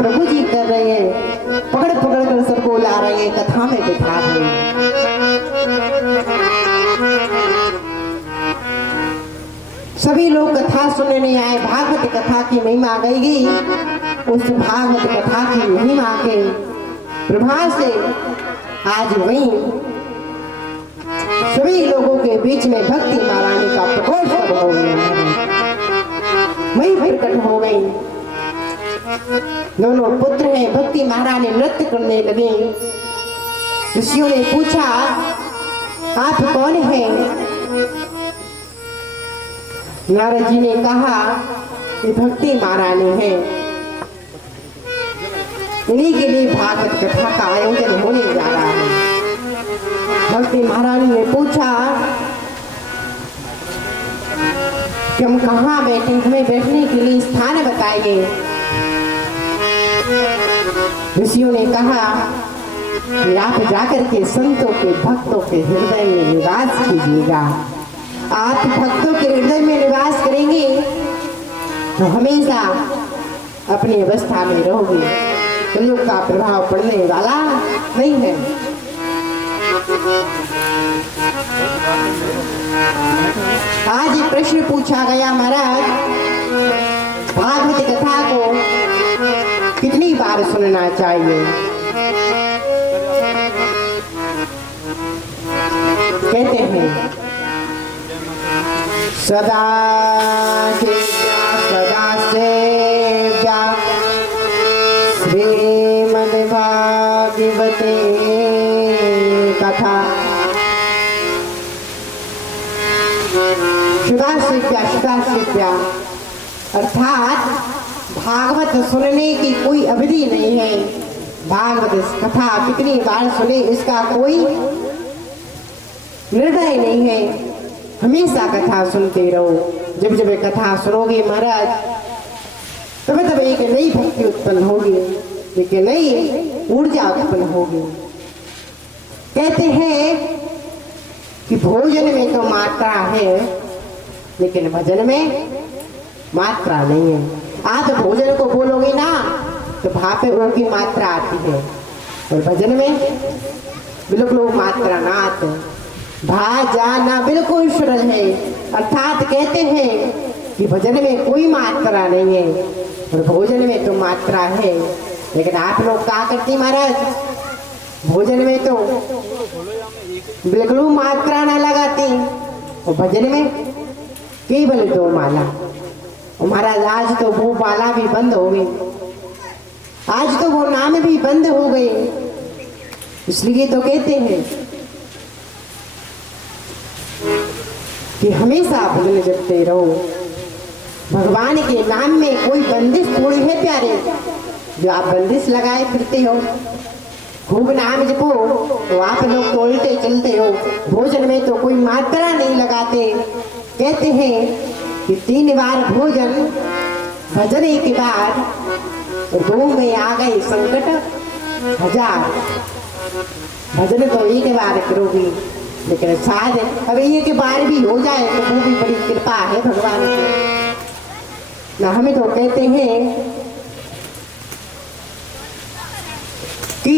प्रभु जी कर रहे हैं, पकड़ पकड़ कर सबको ला रहे हैं, कथा में बिठा रहे हैं। सभी लोग कथा सुनने आए। भागवत कथा की महिमा गई। उस भागवत कथा की महिमा के प्रभाव से आज वहीं सभी लोगों के बीच में भक्ति महारानी का प्रकोप हो गया, वहीं प्रकट हो गई। दोनों पुत्र हैं। भक्ति महारानी नृत्य करने लगे। ऋषियों ने पूछा, आप कौन हैं? नारद जी ने कहा, ये भक्ति महारानी है, इन्हीं के लिए भागवत कथा का आयोजन होने जा रहा है। भक्ति महारानी ने पूछा कि हम कहाँ बैठे, हमें बैठने के लिए स्थान बताइए। ऋषियों ने कहा कि आप जाकर के संतों के भक्तों के हृदय में निवास कीजिएगा। आप भक्तों के हृदय में निवास करेंगे तो हमेशा अपनी अवस्था में रहोगे, कलयुग का प्रभाव पड़ने वाला नहीं है। आज प्रश्न पूछा गया, महाराज भागवत कथा को कितनी बार सुनना चाहिए? कहते हैं सदा सदा सेव्या श्रीमद्भागवते कथा। शुदा अर्थात भागवत सुनने की कोई अवधि नहीं है। भागवत कथा कितनी बार सुने इसका कोई निर्णय नहीं है। हमेशा कथा सुनते रहो। जब जब कथा सुनोगे महाराज, तब तब एक नई भक्ति उत्पन्न होगी, एक नई ऊर्जा उत्पन्न होगी। कहते हैं कि भोजन में तो मात्रा है, लेकिन भजन में मात्रा नहीं है। आप भोजन को बोलोगे ना तो भापे ओ की मात्रा आती है, और भजन में बिल्कुल मात्रा ना आते। भा जाना बिल्कुल सरल है। अर्थात कहते हैं कि भजन में कोई मात्रा नहीं है और भोजन में तो मात्रा है। लेकिन आप लोग क्या करते महाराज, भोजन में तो बिल्कुल मात्रा ना लगाते और भजन में केवल 2 माला। और महाराज आज तो वो माला भी बंद हो गई, आज तो वो नाम भी बंद हो गए। इसलिए तो कहते हैं कि हमेशा भजन जपते रहो। भगवान के नाम में कोई बंदिश थोड़ी है प्यारे, जो आप बंदिश लगाए फिरते हो। खूब नाम जपो तो आप लोग तो उल्टे चलते हो। भोजन में तो कोई मात्रा नहीं लगाते। कहते हैं कि 3 बार भोजन, भजन 1 बार, और 2 में आ गए संकट 1000। भजन तो 1 बार करोगी, लेकिन शायद अब 1 बार भी हो जाए तो वो भी बड़ी कृपा है भगवान की ना। हमें तो कहते हैं कि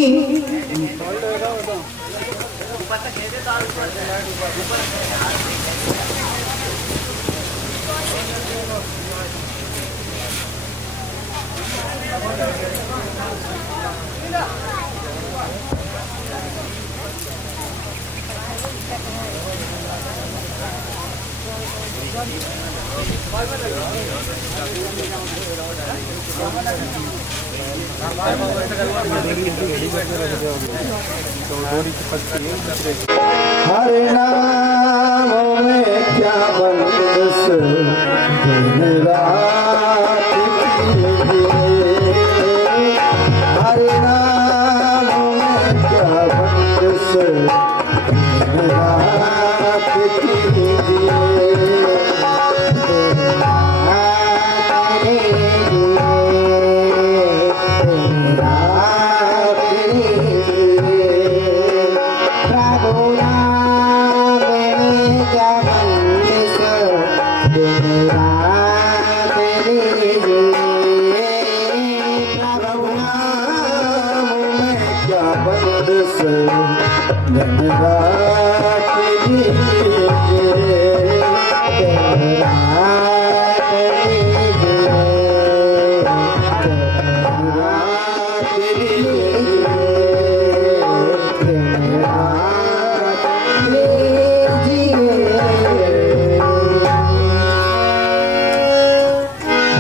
हरे नाम में क्या बंदिश दिन रात कीजिए। हरे नाम में क्या बंदिश दिन रात कीजिए। क्या बंदिश दिन रात बंद से दिन रात लीजिए, दिन रात लीजिए, दिन रात लीजिए, दिन रात लीजिए।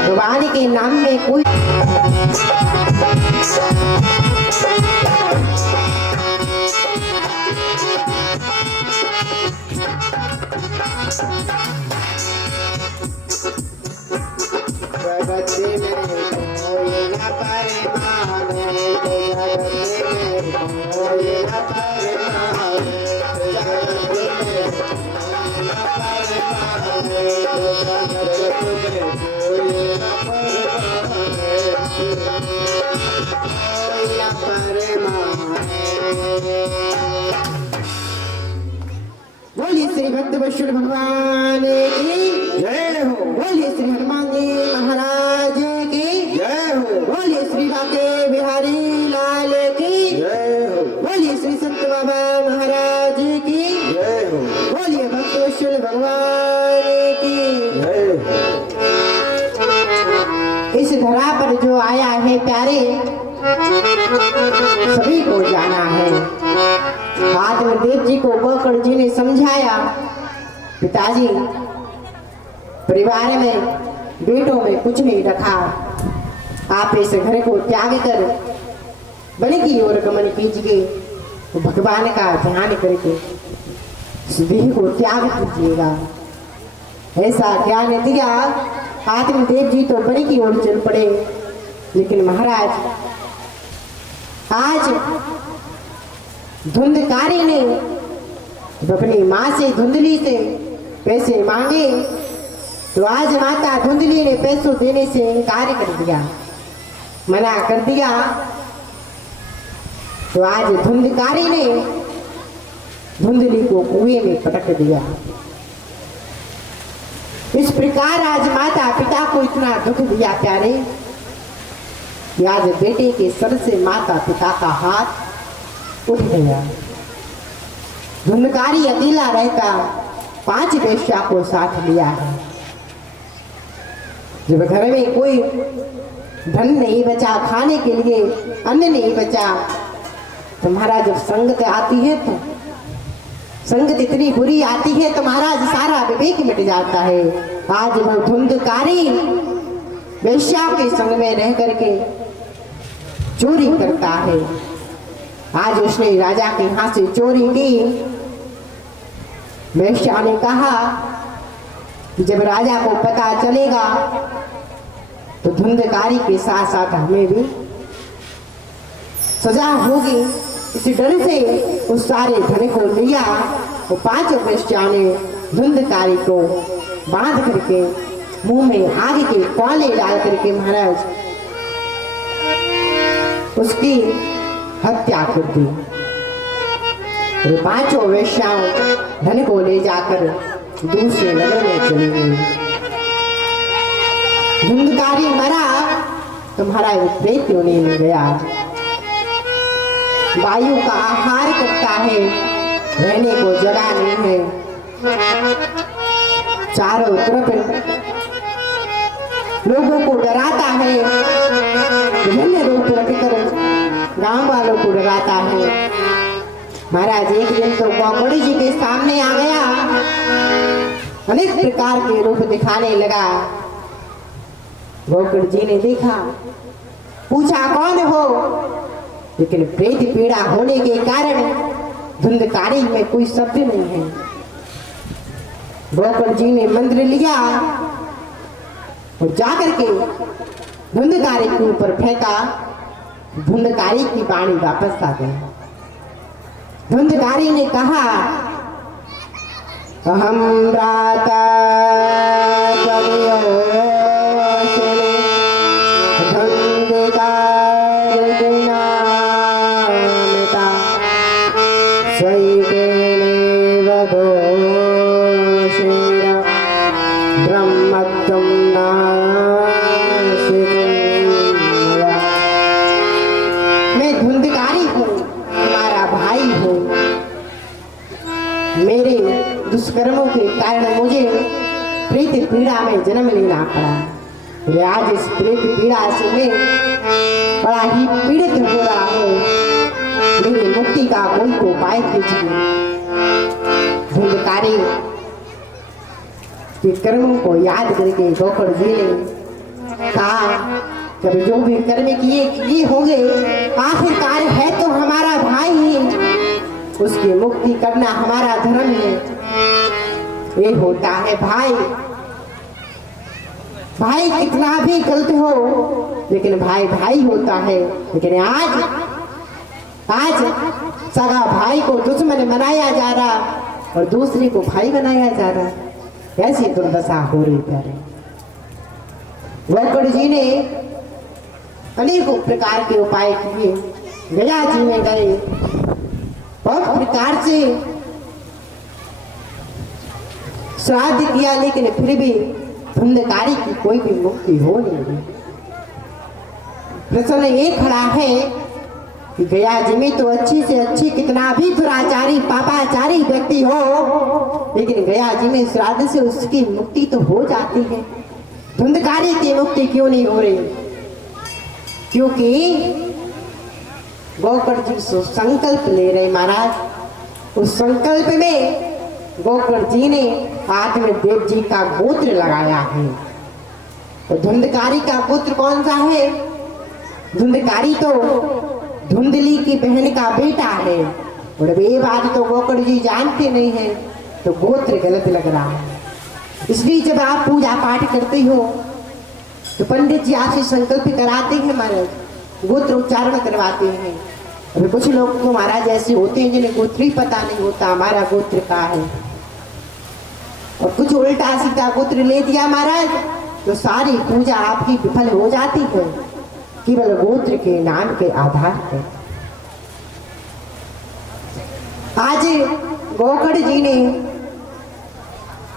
भगवान के नाम में कोई जगत में कोई न परमाने, जगत में कोई न परमाने, जगत में कोई न परमाने, जगत में कोई न परमाने, कोई न परमाने। बोलिए श्री भक्त वत्सल भगवान की जय हो, बोलिए श्री हनुमान जी महाराज की जय हो, बोलिए श्री बाके बिहारी लाल की जय हो, बोलिए श्री संत बाबा महाराज की जय हो, बोलिए भक्त वत्सल भगवान की। जय हो। इस धरा पर जो आया है प्यारे, सभी को जाना है। आत्मदेव जी को गोकर्ण जी ने समझाया, पिताजी परिवार में बेटों में कुछ नहीं रखा, आप इस घर को त्याग कर बन की ओर गमन कीजिए, तो भगवान का ध्यान करके इस देह को त्याग कीजिएगा। ऐसा ज्ञान दिया। आत्मदेव जी तो बन की ओर चल पड़े, लेकिन महाराज आज धुंधकारी ने अपनी माँ से धुंधली से पैसे मांगे, तो आज माता धुंधली ने पैसों देने से इनकार कर दिया, मना कर दिया। तो आज धुंधकारी ने धुंधली को कुएं में पटक दिया। इस प्रकार आज माता पिता को इतना दुख दिया प्यारे, कि आज बेटे के सर से माता पिता का हाथ उठ गया। धुंधकारी अकेला रहता 5 वेश्या को साथ लिया है। जब घर में कोई धन नहीं बचा, खाने के लिए अन्न नहीं बचा, तो महाराज जब संगत आती है तो संगत इतनी बुरी आती है तो महाराज सारा विवेक मिट जाता है। आज वो धुंधकारी वेश्या के संग में रह करके चोरी करता है। आज उसने राजा के हाथ से चोरी की। वेश्या ने कहा कि जब राजा को पता चलेगा तो धुंधकारी के साथ साथ हमें भी सजा होगी। इसी डर से उस सारे धन को लिया। वो 5 वेश्या ने धुंधकारी को बांध करके मुंह में आग के कोयले डाल करके महाराज उसकी हत्या कर दी। 5 वेश्याओं धन को ले जाकर दूसरे नगर में चली गई। धुंधकारी मरा तो महाराज प्रेत होने में गया। वायु का आहार करता है, रहने को जगह नहीं है। चारों तरफ लोगों को डराता है, विभिन्न रूप रखकर गांव वालों को डराता है। महाराज एक दिन तो गोकर्ण जी के सामने आ गया, अनेक प्रकार के रूप दिखाने लगा। गोकर्ण जी ने देखा, पूछा कौन हो, लेकिन प्रेत पीड़ा होने के कारण धुंधकारी में कोई शब्द नहीं है। गोकर्ण जी ने मंत्र लिया और जाकर के धुंधकारी के ऊपर फेंका। धुंधकारी की वाणी वापस आ गई। धुंधकारी ने कहा, अहम राता दुष्कर्मों के कारण मुझे प्रेत पीड़ा में जन्म लेना पड़ा। और आज इस प्रेत पीड़ा से मैं बड़ा ही पीड़ित हो रहा हूँ। मेरी मुक्ति का कोई तो उपाय कीजिए। धुंधकारी के कर्मों को याद करके गोकर्ण जी ने कहा, जब जो भी कर्म किए होंगे आखिरकार है तो हमारा भाई ही, उसकी मुक्ति करना हमारा धर्म है। ये होता है भाई, भाई कितना भी गलत हो लेकिन भाई भाई होता है। लेकिन आज सगा भाई को दुश्मन बनाया जा रहा और दूसरे को भाई बनाया जा रहा। ऐसी दुर्दशा हो रही प्यारे। गोकर्ण जी ने अनेकों प्रकार के उपाय किए, गया जी में गए, बहुत प्रकार से श्राद्ध किया, लेकिन फिर भी धुंधकारी की कोई भी मुक्ति हो नहीं रही। प्रश्न ये खड़ा है कि गया जी में तो अच्छी से अच्छी कितना भी दुराचारी पापाचारी व्यक्ति हो, लेकिन गया जी में श्राद्ध से उसकी मुक्ति तो हो जाती है, धुंधकारी की मुक्ति क्यों नहीं हो रही? क्योंकि गोकर्ण जी संकल्प ले रहे महाराज। उस संकल्प में गोकर्ण जी ने आत्मदेव जी का गोत्र लगाया है। तो धुंधकारी का गोत्र कौन सा है? धुंधकारी तो धुंधली की बहन का बेटा है। और अब ये बात तो गोकर्ण जी जानते नहीं है, तो गोत्र गलत लग रहा है। इसलिए जब आप पूजा पाठ करते हो तो पंडित जी आपसे संकल्प कराते हैं महाराज, गोत्र उच्चारण करवाते हैं। अभी कुछ लोग तो महाराज ऐसे होते हैं जिन्हें गोत्र ही पता नहीं होता हमारा गोत्र का है, और कुछ उल्टा सीधा गोत्र ले दिया महाराज तो सारी पूजा आपकी विफल हो जाती है, केवल गोत्र के नाम के आधार पर। आज गोकर्ण जी ने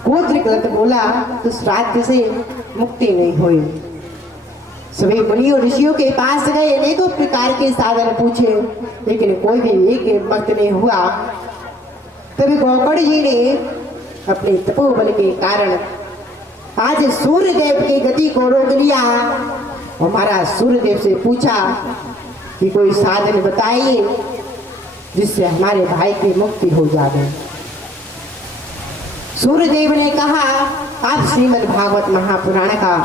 गोत्र गलत बोला तो श्राद्ध से मुक्ति नहीं हुई। सभी मुनि और ऋषियों के पास गए, अनेकों प्रकार के साधन पूछे, लेकिन कोई भी एक मत नहीं हुआ। तभी गोकर्ण जी ने अपने तपोबल के कारण आज सूर्यदेव की गति को रोक लिया। और महाराज सूर्यदेव से पूछा कि कोई साधन बताइए जिससे हमारे भाई की मुक्ति हो जाए। सूर्यदेव ने कहा, आप श्रीमद् भागवत महापुराण का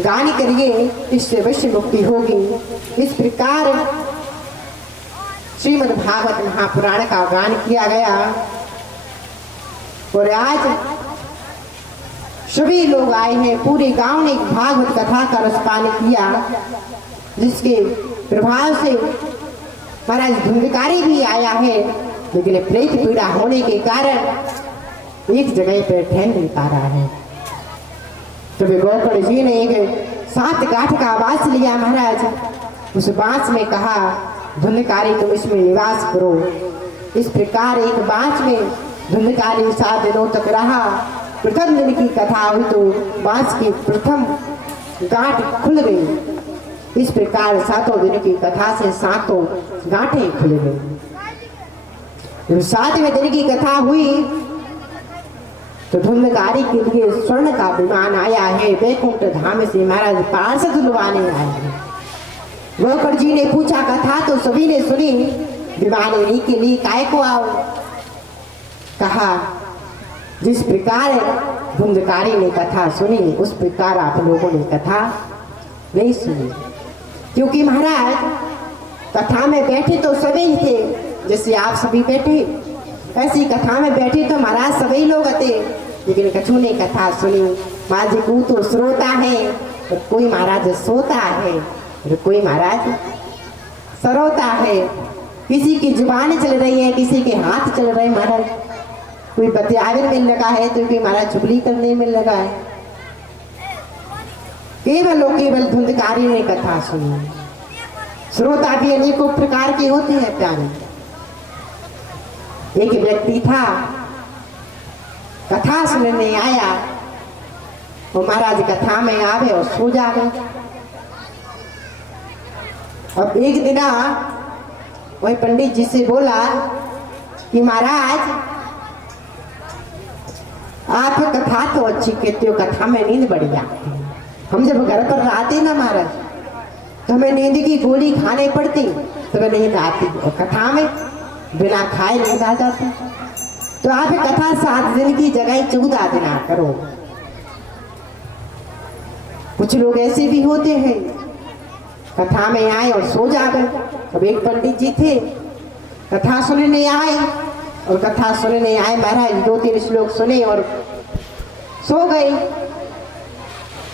गान करिए, इससे अवश्य मुक्ति होगी। इस प्रकार श्रीमद् भागवत महापुराण का गान किया गया और आज सभी लोग आए हैं, पूरे गांव ने भागवत कथा का रसपान किया, जिसके प्रभाव से महाराज धुंधकारी भी आया है, लेकिन प्रेत पीड़ा होने के कारण एक जगह पर ठहर नहीं पा रहा है। तो गोकर्ण जी ने एक 7 गांठ का बांस लिया महाराज। उस बांस में कहा, धुंधकारी तुम इसमें निवास करो। इस प्रकार एक बांस में धुंधकारी 7 दिनों तक रहा। प्रथम दिन की कथा हुई तो बांस की प्रथम गांठ खुल गई। इस प्रकार 7 दिन की कथा से 7 गांठें खुल गई। जब 7वें दिन की कथा हुई तो धुंधकारी के लिए स्वर्ण का विमान आया है, वैकुंठ धाम से महाराज पार्षद बुलवाने आए हैं। गोकर्ण जी ने पूछा कथा तो सभी ने सुनी, विमान लेने के लिए काय को आओ? कहा, जिस प्रकार धुंधकारी ने कथा सुनी उस प्रकार आप लोगों ने कथा नहीं सुनी, क्योंकि महाराज कथा में बैठे तो सभी थे, जैसे आप सभी बैठे, ऐसी कथा में बैठे तो महाराज सभी लोग थे, लेकिन कछु ने कथा सुनी। महाराज को तो श्रोता है और कोई महाराज सोता है और कोई महाराज सरोता है। किसी की जुबान चल रही है, किसी के हाथ चल रहे हैं महाराज, कोई बतियावे में लगा है तो कोई महाराज चुगली करने में लगा है। केवल धुंधकारी ने कथा सुनी। श्रोता भी अनेकों प्रकार के होते हैं प्यारे। एक व्यक्ति था, कथा सुनने आया, वो महाराज कथा में आवे और सो जावे। अब एक दिन वही पंडित जी से बोला कि महाराज आप कथा तो अच्छी कहते हो, कथा में नींद बढ़ जाती है। हम जब घर पर आते ना महाराज तो हमें नींद की गोली खाने पड़ती, तो नींद आती, और कथा में बिना खाए नींद आ जाती। तो आप कथा 7 दिन की जगह 14 दिन करो। कुछ लोग ऐसे भी होते हैं कथा में आए और सो जाते। अब एक पंडित जी थे, कथा सुनने आए और कथा सुनने आए महाराज 2-3 श्लोक सुने और सो गए।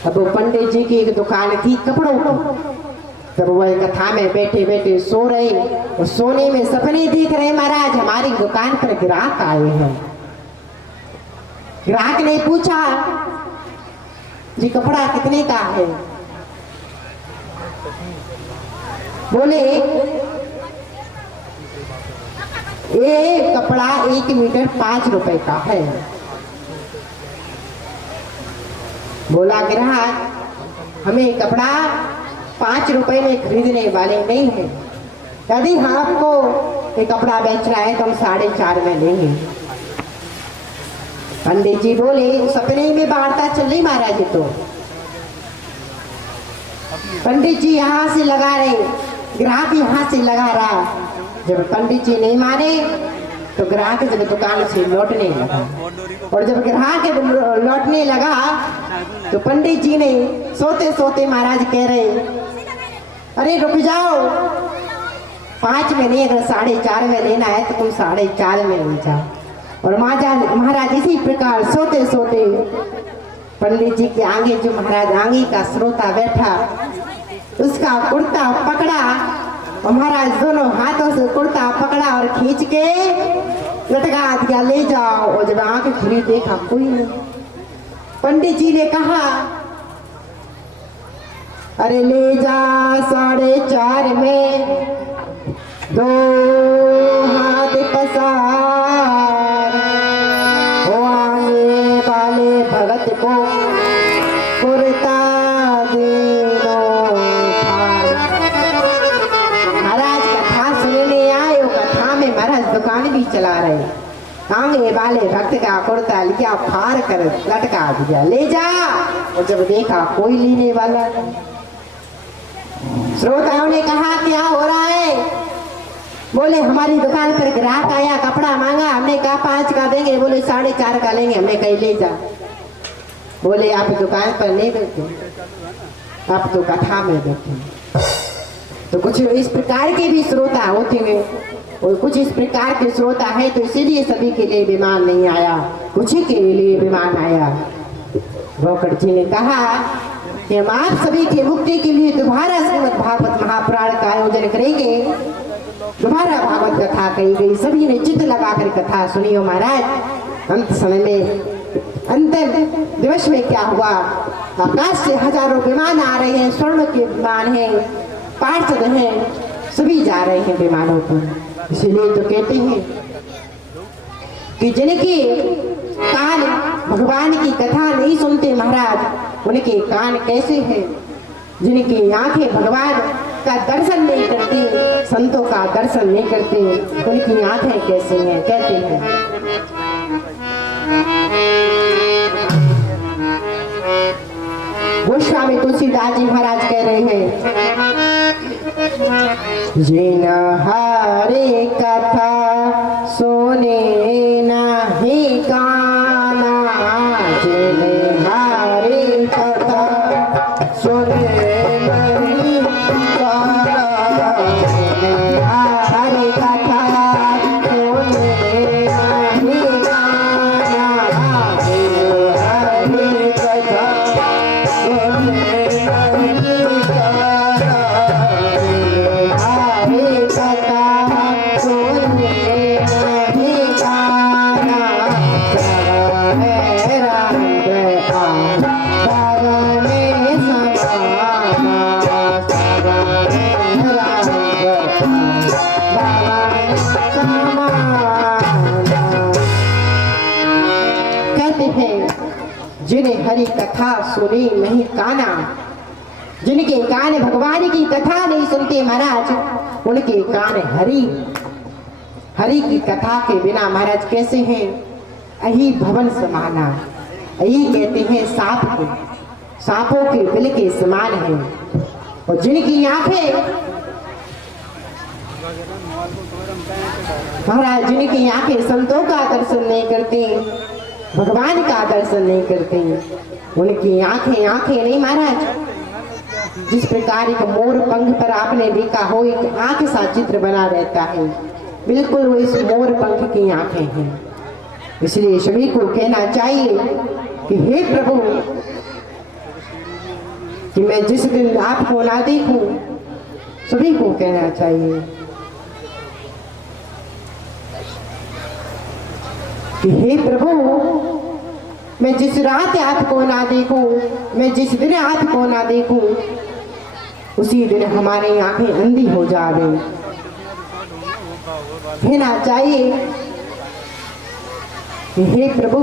अब वो पंडित जी की एक दुकान थी कपड़ों की, तब वह कथा में बैठे बैठे सो रहे और सोने में सपने देख रहे महाराज हमारी दुकान पर ग्राहक आए हैं। ग्राहक ने पूछा जी कपड़ा कितने का है? बोले ये कपड़ा 1 मीटर 5 रुपए का है। बोला ग्राहक हमें कपड़ा 5 रुपए में खरीदने वाले नहीं है, यदि आपको ये कपड़ा बेचना है तो हम 4.5 में लेंगे। पंडित जी बोले सपने में वार्ता चल रही महाराज। तो पंडित जी यहाँ से लगा रहे, ग्राहक यहाँ से लगा रहा। जब पंडित जी नहीं माने तो ग्राहक जब दुकान से लौटने लगा, और जब ग्राहक लौटने लगा तो पंडित जी ने सोते सोते महाराज कह रहे अरे रुक जाओ, 5 में नहीं, अगर 4.5 में लेना है तो तुम 4.5 में ले जाओ। और महाराज इसी प्रकार सोते सोते पंडित जी के आगे जो महाराज आगे का श्रोता बैठा उसका कुर्ता पकड़ा और महाराज दोनों हाथों से कुर्ता पकड़ा और खींच के लटका दिया, ले जाओ। और जब आंखें खुली देखा कोई नहीं। पंडित जी ने कहा अरे ले जा 4.5 में 2 हाथ पसार, हो आने वाले भगत को कुर्ता दे दो। महाराज कथा सुनने आए, वो कथा में महाराज दुकान भी चला रहे, आंगे वाले भक्त का कुर्ता लिया फाड़ कर लटका दिया, ले जा। और जब देखा कोई लेने वाला, श्रोताओं ने कहा क्या हो रहा है? बोले हमारी दुकान पर ग्राहक आया, कपड़ा मांगा, हमने कहा 5 का देंगे, बोले 4.5 का लेंगे, हमने कहीं ले जा। बोले आप दुकान पर नहीं बैठे, आप तो कथा में बैठे। तो कुछ इस प्रकार के भी श्रोता होते हैं, और कुछ इस प्रकार के श्रोता है, तो इसीलिए सभी के लिए विमान नहीं आया, कुछ ही के लिए विमान आया। रोकड़ जी ने कहा कि हम आप सभी की मुक्ति के लिए दोबारा श्रीमद् भागवत महापुराण का आयोजन करेंगे। दोबारा भागवत कथा कही गई, सभी ने चित्त लगाकर कथा सुनी। हो महाराज अंत समय में, अंतिम दिवस में क्या हुआ? आकाश से हजारों विमान आ रहे हैं, स्वर्ण के विमान हैं, पार्षद हैं, सभी जा रहे हैं विमानों पर। इसीलिए तो कहते हैं कि जिनके कान भगवान की कथा नहीं सुनते महाराज, उनके कान कैसे हैं? जिनकी आंखें भगवान का दर्शन नहीं करती, संतों का दर्शन नहीं करते, उनकी आंखें कैसे हैं? कहते हैं गोस्वामी तुलसीदास जी महाराज कह रहे हैं जिन हरे कथा सोने नहीं काना, जिन हरे कथा सोने नहीं काना, जिन हरे कथा सोने नहीं काना, हरे कथा सोने नहीं काना, हरे कथा सोने नहीं काना, है रंग भरने समाना, कहते हैं जिन्हें हरि कथा सुनी नहीं काना, जिनके कान भगवान की कथा नहीं सुनते महाराज, उनके कान हरि की कथा के बिना महाराज कैसे हैं? अही भवन समाना। यही कहते हैं सांप को, सांपों के बिल के समान है। और जिनकी आंखें महाराज, जिनकी आंखें संतों का दर्शन नहीं करती, भगवान का दर्शन नहीं करती, उनकी आंखें आंखें नहीं महाराज। जिस प्रकार एक मोर पंख पर आपने देखा हो एक आंख सा चित्र बना रहता है, बिल्कुल वो इस मोर पंख की आंखें हैं। इसलिए सभी को कहना चाहिए कि हे प्रभु, कि मैं जिस दिन आपको ना देखूं, सभी को कहना चाहिए कि हे प्रभु, मैं जिस रात आपको ना देखूं, मैं जिस दिन आपको ना देखूं, उसी दिन हमारी आंखें अंधी हो जावे। कहना चाहिए कि हे प्रभु,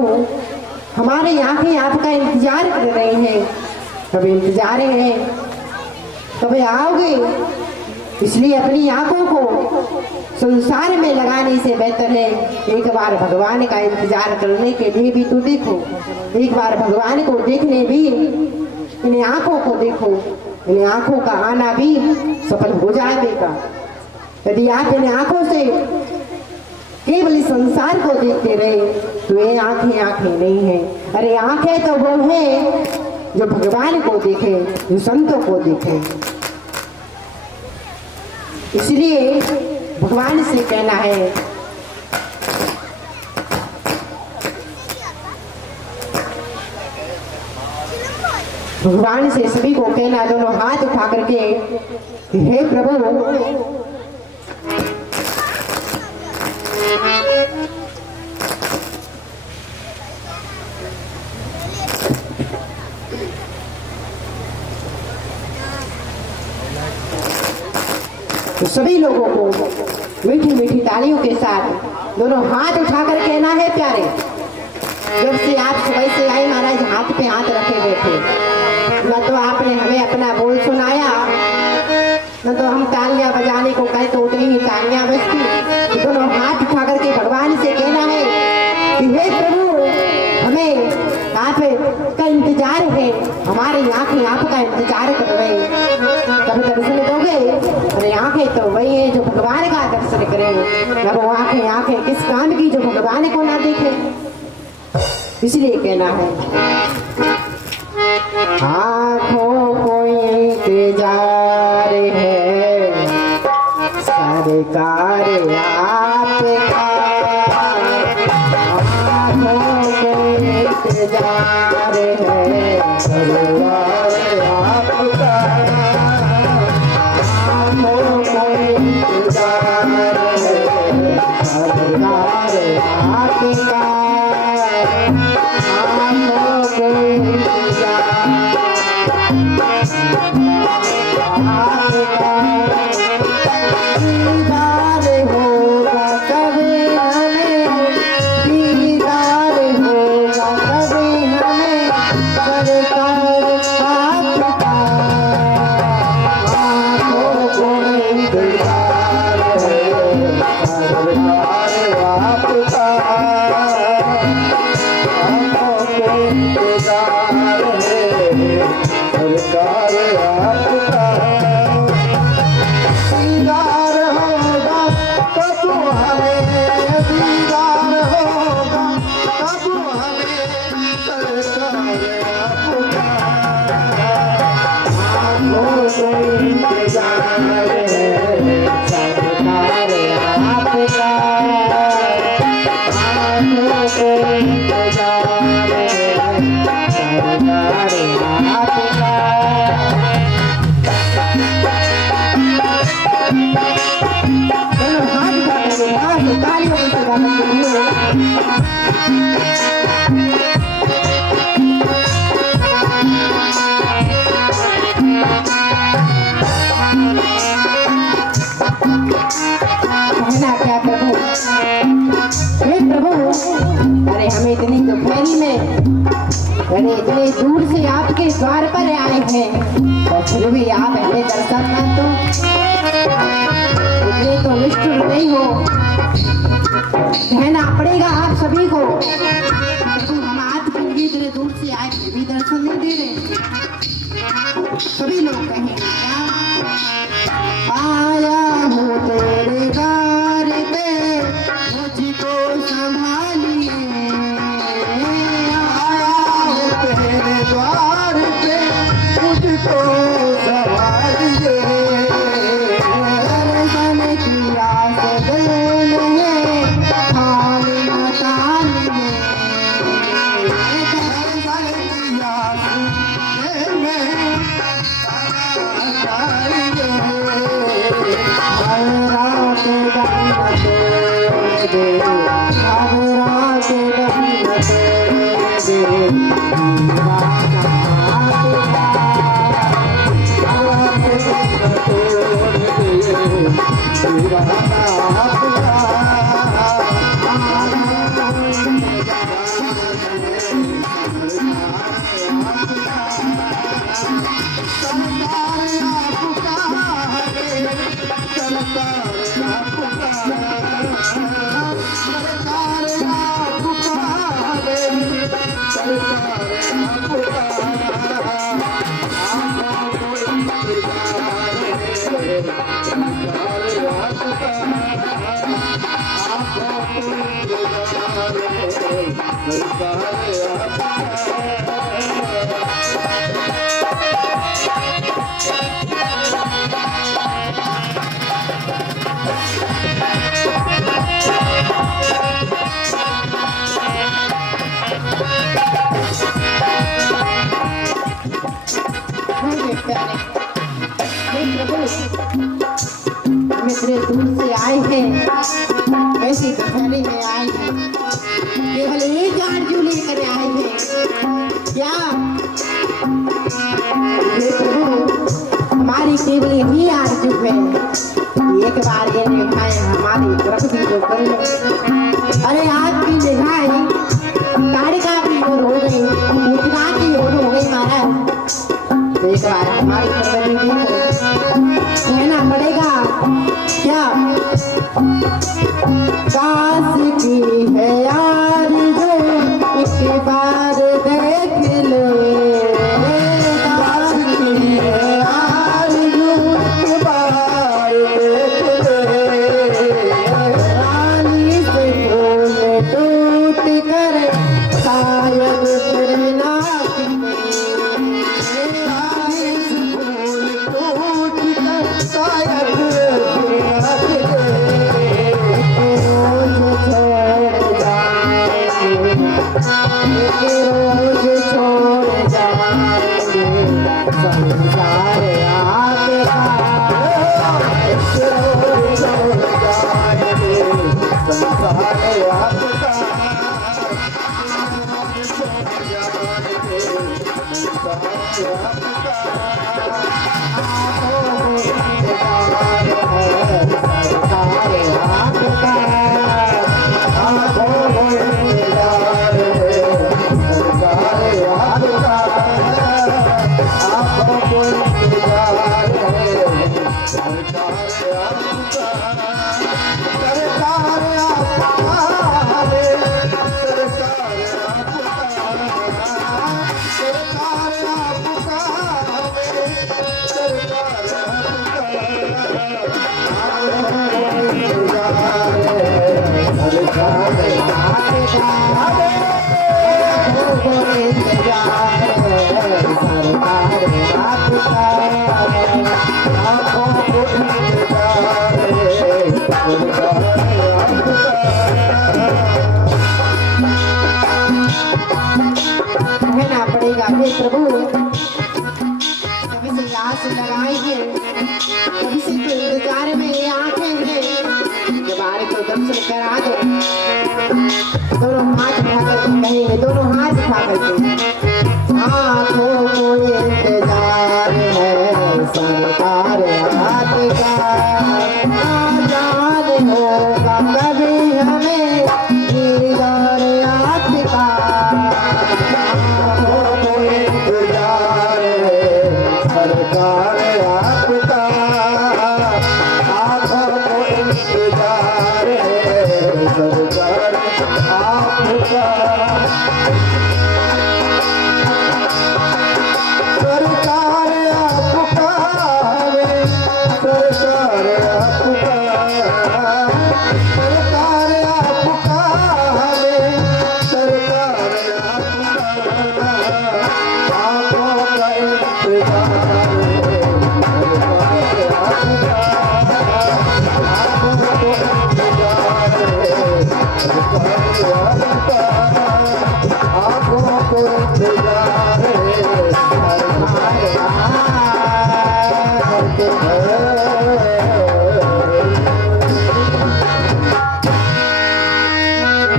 हमारी आंखें आपका इंतजार कर रही हैं, कब इंतजार है, कब आओगे। इसलिए अपनी आंखों को संसार में लगाने से बेहतर है एक बार भगवान का इंतजार करने के लिए भी तो देखो, एक बार भगवान को देखने भी इन आंखों को देखो, इन आंखों का आना भी सफल हो जाएगा। यदि आप इन आंखों से केवल इस संसार को देखते रहे तो ये आंखें आंखें नहीं है। अरे आंखें तो वो है जो भगवान को देखे, जो संतों को देखे। इसलिए भगवान से कहना है, भगवान से सभी को कहना, दोनों हाथ उठा करके, हे प्रभु, तो सभी लोगों को मीठी मीठी तालियों के साथ दोनों हाथ उठाकर कहना है, प्यारे, जब से आप सुबह से आए महाराज हाथ पे हाथ रखे बैठे, न तो आपने हमें अपना बोल सुनाया, न तो हम तालियां बजाने को कहे तो उतनी ही तालियां बजती। तो दोनों हाथ उठा करके भगवान से कहना है कि हे प्रभु, हमें आप का इंतजार है, हमारी आंखें आपका इंतजार कर रहे हैं, कब दर्शन दोगे। अरे आंखें तो वही है जो भगवान का दर्शन करें, अब वो आंखें आंखें किस काम की जो भगवान को ना देखे। इसलिए कहना है, आंखों को इंतजार है सरकार आपका, आंखों को इंतजार है सरकार आपका, आंखों को इंतजार है सरकार आपका, आंखों को इंतजार दीदार होगा कभी हमें, दीदार होगा कभी हमें सरकार आपका, आंखों को इंतजार है सरकार आपका, आंखों को इंतजार है सरकार आपका। दीदार होगा कब हमें, दीदार होगा कब हमें सरकार आपका, आंखों को इंतजार है सरकार आपका, आंखों को इंतजार है सरकार आपका। तालियों की सजा कहना क्या प्रभु, हे प्रभु, अरे हमें इतनी दोपहरी में, अरे इतने दूर से आपके द्वार पर आए हैं, और फिर भी आप हमें दर्शन न तो इतने तो निष्ठुर नहीं हो। कहना पड़ेगा आप सभी को आया हूँ तेरे द्वार पे मुझको संभालिए आया हूँ तेरे द्वार पे मुझको संभालिए दर्शन की आस दिल में खाली मकालिए दर्शन की आस दिल में संभालिए रात दम दे रात दम दे मित्र दूर से आए हैं ऐसी दुपहरी में आए हैं केवल एक आरजू लेकर आए हैं क्या हे प्रभु हमारी केवल ही आरजू है एक बार ये निभाए हमारी प्रकृति को कर लो अरे आपकी निभाई तारिका की ओर हो गई उतना की ओर हो गई महाराज एक बार हमारी प्रकृति कहना पड़ेगा क्या काश की है यार जो एक बार देख लो काश की है यार जो एक बार देख ले रानी से फूल टूट कर शायद फिर ना रोज छोड़ जाएंगे संसार कहना पड़ेगा हे प्रभु कभी से आस लगाई है कभी से तो इंतजार में ये आंखें हैं जब आए तो दर्शन करा दो दोनों हाथ उठा कर कहेंगे दोनों हाथ उठा करके आंखों को इंतजार है सरकार हाथ का सरकार आपका है सरकार आपका आंखों का इंतजार है आंखों को इंतजार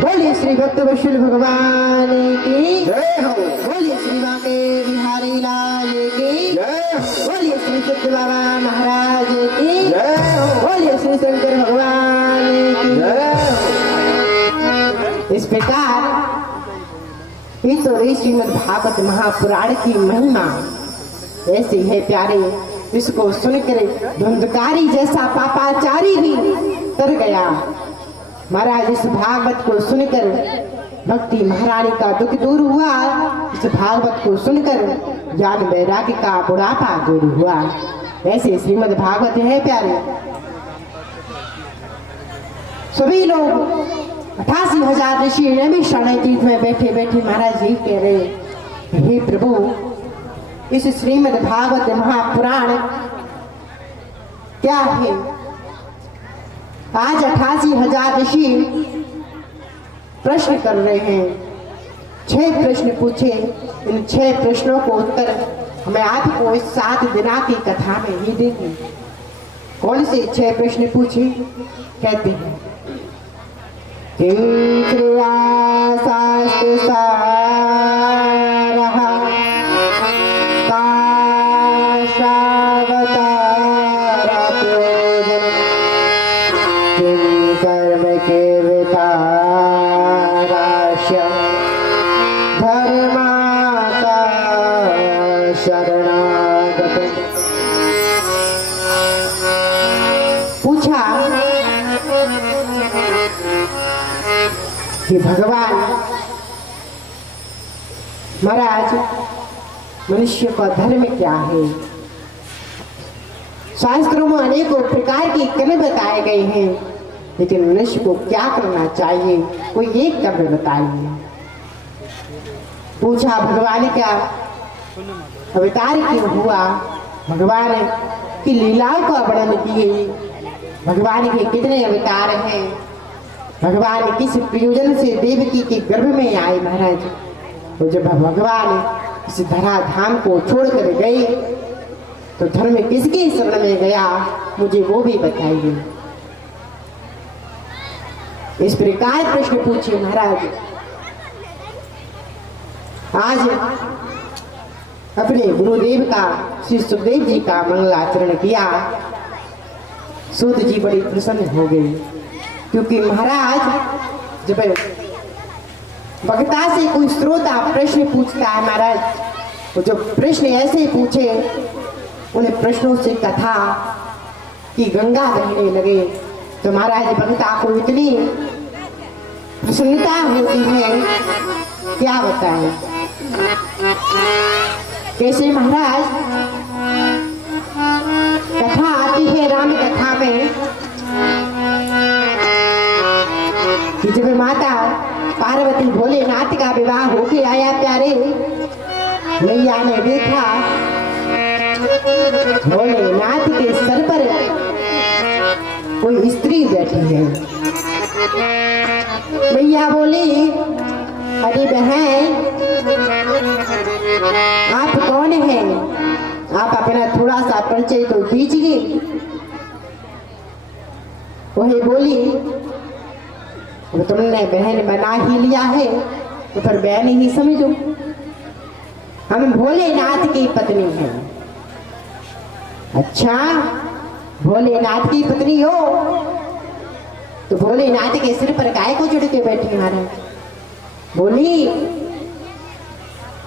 बोलिए श्री भक्त वत्सल भगवान की जय हो बोलिए श्री बांके बिहारी लाल की जय हो बोलिए श्री सत्य बाबा महाराज की जय हो बोलिए श्री शंकर भगवान की जय इस प्रकार ये तो रही श्रीमद् भागवत महापुराण की महिमा ऐसी है प्यारे। इसको सुनकर धुंधकारी जैसा पापाचारी भी तर गया। महाराज इस भागवत को सुनकर भक्ति महारानी का दुख दूर हुआ। इस भागवत को सुनकर ज्ञान वैराग्य का बुढ़ापा दूर हुआ। ऐसे श्रीमद् भागवत है प्यारे। सभी लोग 88,000 ऋषि नैमी शरण तीर्थ में बैठे बैठे महाराज जी कह रहे हे प्रभु इस श्रीमद् भागवत महापुराण क्या है। आज 88,000 ऋषि प्रश्न कर रहे हैं। 6 प्रश्न पूछे। इन 6 प्रश्नों को उत्तर हमें आपको इस 7 दिना की कथा में ही देंगे। कौन से 6 प्रश्न पूछे कहते हैं किं क्रिया शास्त्र सारः काशावतार पूजन किं कर्म के विताराश्य धर्माता शरणागत। पूछा कि भगवान महाराज मनुष्य का धर्म क्या है। शास्त्रों में अनेकों प्रकार के कर्म बताए गए हैं लेकिन मनुष्य को क्या करना चाहिए कोई एक कर्म बताइए। पूछा भगवान का अवतार क्यों हुआ। भगवान की लीलाओं का वर्णन किए। भगवान के कितने अवतार हैं। भगवान किस प्रयोजन से देवकी के गर्भ में आए महाराज। तो जब भगवान इस धरा धाम को छोड़कर गए तो धर्म किसके शरण में गया मुझे वो भी बताइए। इस प्रकार प्रश्न पूछे महाराज। आज अपने गुरुदेव का श्री सुखदेव जी का मंगलाचरण किया। सूत जी बड़ी प्रसन्न हो गई क्योंकि महाराज जब वक्ता से कोई श्रोता प्रश्न पूछता है महाराज वो जो प्रश्न ऐसे पूछे उन प्रश्नों से कथा की गंगा बहने लगे तो महाराज वक्ता को इतनी प्रसन्नता होती है क्या बताएं। कैसे महाराज कथा आती है राम कथा में कि जब माता पार्वती भोलेनाथ का विवाह होके आया प्यारे मैया ने देखा भोलेनाथ के सर पर कोई स्त्री बैठी है। मैया बोली अरे बहन आप कौन हैं आप अपना थोड़ा सा परिचय तो दीजिए। वही बोली तुमने बहन बना ही लिया है तो फिर बहन ही समझो हम भोलेनाथ की पत्नी हैं। अच्छा भोलेनाथ की पत्नी हो तो भोलेनाथ के सिर पर गाय को चढ़ के बैठी महाराज। बोली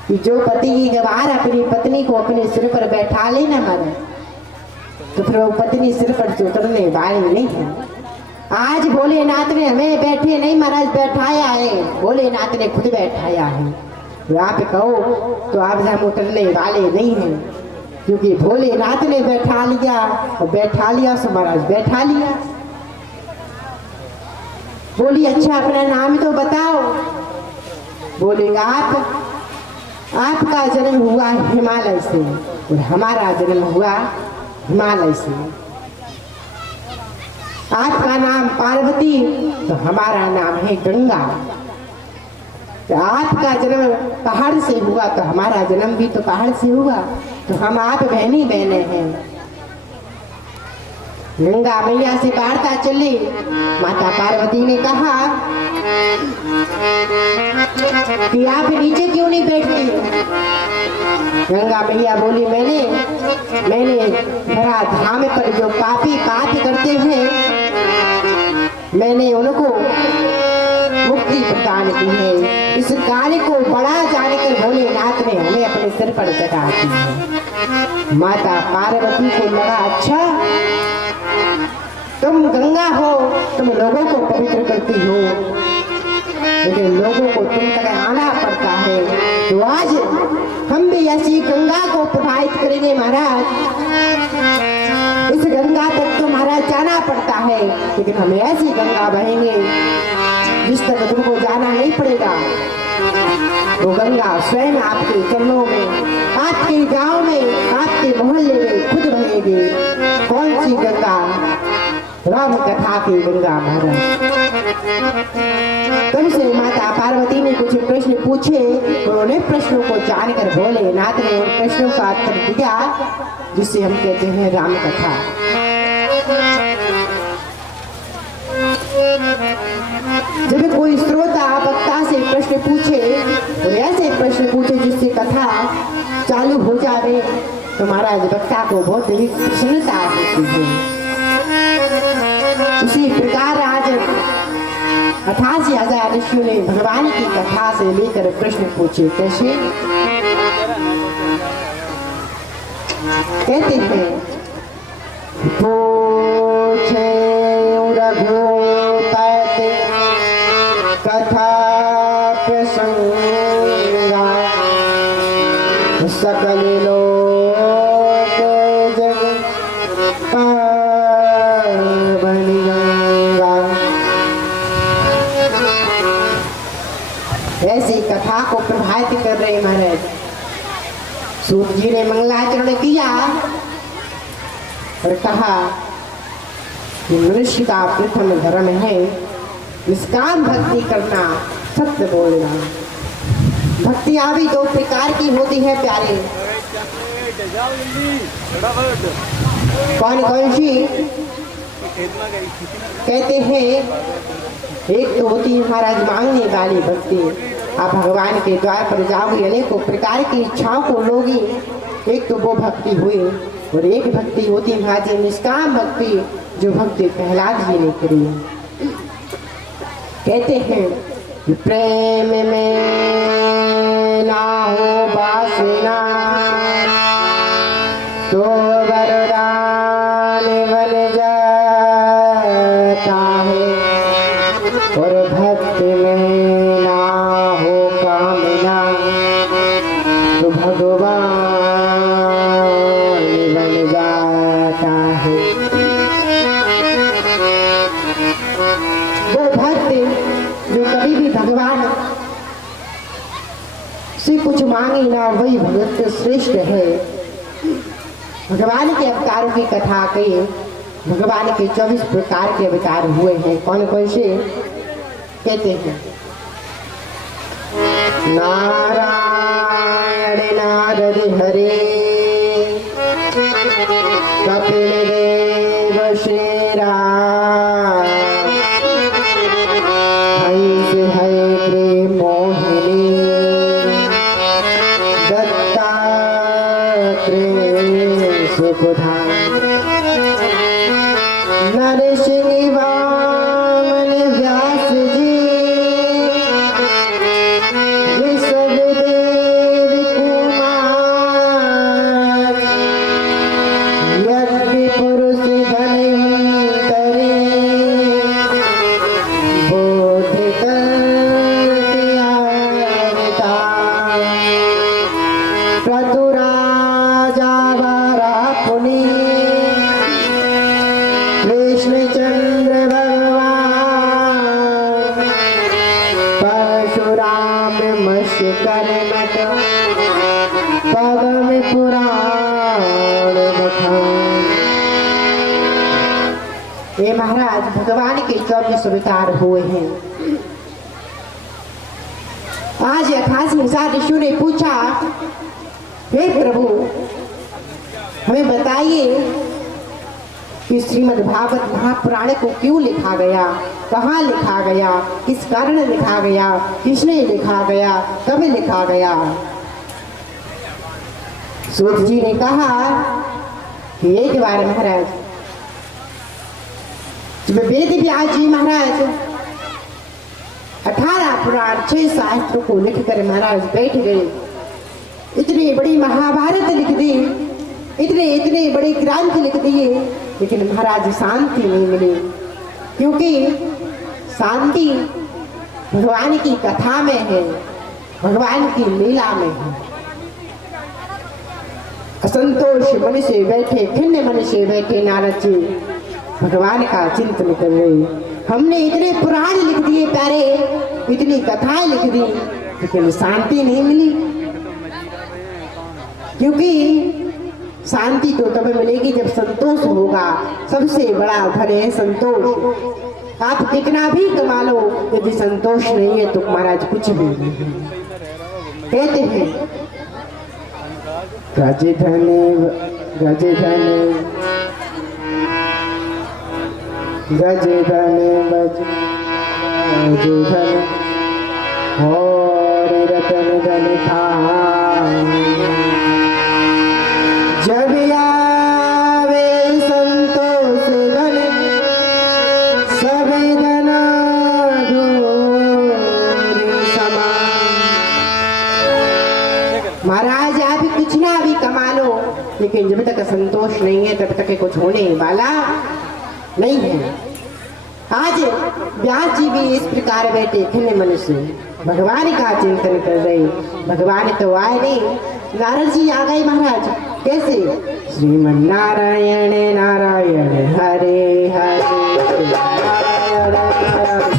कि जो पति की गवार अपनी पत्नी को अपने सिर पर बैठा लेना महाराज तो फिर वो पत्नी सिर पर चढ़ने वाली नहीं है। आज भोलेनाथ ने हमें बैठे नहीं महाराज बैठाया है। भोलेनाथ ने खुद बैठाया है। आप कहो तो आप हम उतरने वाले नहीं हैं। क्योंकि भोलेनाथ ने बैठा लिया और बैठा लिया सो महाराज बैठा लिया। बोली अच्छा अपना नाम तो बताओ। बोलेगा आपका जन्म हुआ हिमालय से और हमारा जन्म हुआ हिमालय से। आपका नाम पार्वती तो हमारा नाम है गंगा। तो आपका जन्म पहाड़ से हुआ तो हमारा जन्म भी तो पहाड़ से हुआ। तो हम आप बहनी बहने हैं। गंगा मैया से वार्ता चली। माता पार्वती ने कहा कि आप नीचे क्यों नहीं बैठती। गंगा मैया बोली मैंने भरा धाम पर जो पापी पाप करते हैं मैंने उनको मुक्ति प्रदान की है। इस कार्य को बड़ा जानकर भोलेनाथ ने हमें अपने सिर पर चढ़ा दी है। माता पार्वती को लगा अच्छा तुम गंगा हो, तुम लोगों को पवित्र करती हो, लेकिन लोगों को तुम तक आना पड़ता है। तो आज हम भी ऐसी गंगा को प्रवाहित करेंगे महाराज। इस गंगा तक तो महाराज जाना पड़ता है, लेकिन हम ऐसी गंगा बहेंगे जिस तक तुमको जाना नहीं पड़ेगा। वो गंगा स्वयं आपके चरणों में, आपके गांव में, आपके मोहल्ले में खुद बहेगी। कौन सी गंगा? राम कथा की गंगा महाराज। तुमसे माता पार्वती ने कुछ प्रश्न पूछे। उन्होंने प्रश्नों को जानकर भोलेनाथ ने उन प्रश्नों का उत्तर दिया, जिसे हम कहते हैं राम कथा। जब कोई श्रोता वक्ता से प्रश्न पूछे और ऐसे प्रश्न पूछे जिससे कथा चालू हो जाए तो महाराज वक्ता को बहुत ही प्रसन्नता होती है। उसी प्रकार आज 88,000 ऋषियों ने भगवान की कथा से लेकर प्रश्न पूछे। कैसे? कहते हैं पूछे रघुपति कथा प्रसंगा सकल लोक जग पावनी गंगा। ऐसी कथा को प्रभावित कर रहे महाराज। सूत जी ने मंगलाचरण किया और कहा कि मनुष्य का प्रथम धर्म है निष्काम भक्ति करना, सत्य बोलना। भक्तियां भी दो प्रकार की होती है प्यारे। कौन कौन सी? कहते हैं एक तो होती है महाराज मांगने वाली भक्ति। आप भगवान के द्वार पर जाओगे, अनेकों प्रकार की इच्छाओं को लोगी। एक तो वो भक्ति हुई और एक भक्ति होती है महाराज निष्काम भक्ति, जो भक्ति प्रहलाद जी ने करी। कहते हैं प्रेम में ना हो वासना तो वरदान बन जाता है, और भक्ति में ना हो कामना तो भगवान बन जाता है। वो भक्त जो कभी भी भगवान से कुछ मांगे ना, वही भगत श्रेष्ठ है। भगवान के अवतारों की कथा कही। भगवान के 24 प्रकार के अवतार हुए हैं। कौन कौन से? कहते हैं नारायण नारद हरे, कपिल देव श्री राम, हंस हयग्रीव मोहिनी, दत्तात्रेय सुखधाम, नरसिंह वामन व्यास जी, ऋषभ देव कुमार, यज्ञ पुरुष धन्वंतरी, बोध कल्कि अवतार, क्रतुराजा कृष्णचंद्र भगवान परशुराम मत्स्य कर्मठ पद्म पुराण बखान। ये महाराज भगवान के 24 अवतार हुए हैं। आज 88,000 ऋषियों ने पूछा, हे प्रभु हमें बताइए कि श्रीमद् भागवत महापुराण को क्यों लिखा गया, कहाँ लिखा गया, किस कारण लिखा गया, किसने लिखा गया, कब लिखा गया। सूत जी ने कहा कि एक बार महाराज जब वेद व्यास जी महाराज 18 पुराण 6 शास्त्रों को लिखकर महाराज बैठ गए। इतनी बड़ी महाभारत लिख दी, इतने बड़े ग्रंथ लिख दिए, लेकिन महाराज शांति नहीं मिली। क्योंकि शांति भगवान की कथा में है, भगवान की लीला में है। असंतोष मन से बैठे, खिन्न मन से बैठे नारद जी भगवान का चिंतन कर रहे। हमने इतने पुराण लिख दिए प्यारे, इतनी कथाएं लिख दी, लेकिन शांति नहीं मिली। क्योंकि शांति तो तब मिलेगी जब संतोष होगा। सबसे बड़ा धन है संतोष। आप कितना भी कमा लो, यदि संतोष नहीं है तो महाराज कुछ भी नहीं। कहते हैं गज धन गज धन गज धन गज धन और रतन धन था। जब आवे संतोष धन सब धना धूरी समान। महाराज आप कुछ ना भी कमा लो, लेकिन जब तक संतोष नहीं है तब तक कुछ होने वाला नहीं है। आज व्यास जी भी इस प्रकार बैठे खिन्न मन से भगवान का चिंतन कर रहे। भगवान तो आए नहीं, नारद जी आ गए महाराज। कैसे? श्रीमन नारायण नारायण हरे हरे नारायण नारायण।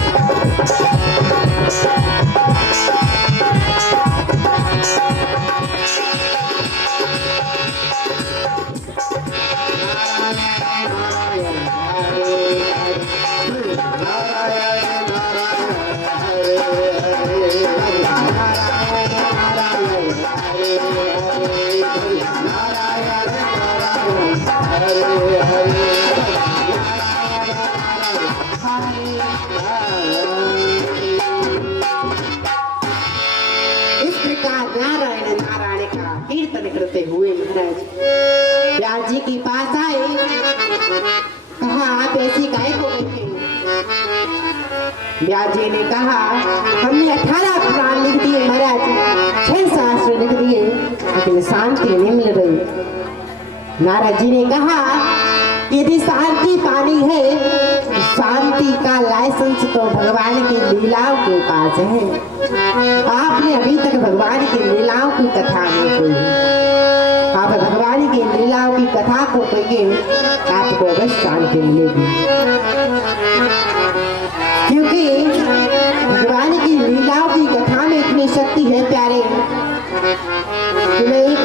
इस प्रकार नारायण नारायण का कीर्तन करते हुए महाराज व्यास जी के पास आए। कहा आप ऐसी काहे को बैठे? व्यास जी ने कहा हमने 18 पुराण लिख दिए महाराज, 6 शास्त्र लिख दिए, लेकिन शांति नहीं मिल रही। नारद जी ने कहा यदि शांति पानी है, शांति का लाइसेंस तो भगवान की लीलाओं के पास है। आपने अभी तक भगवान की लीलाओं की कथा नहीं सुनी। आप भगवान की लीलाओं की कथा को कहिए, आपको अवश्य शांति मिलेगी। क्योंकि भगवान की लीलाओं की कथा में इतनी शक्ति है प्यारे। मैं एक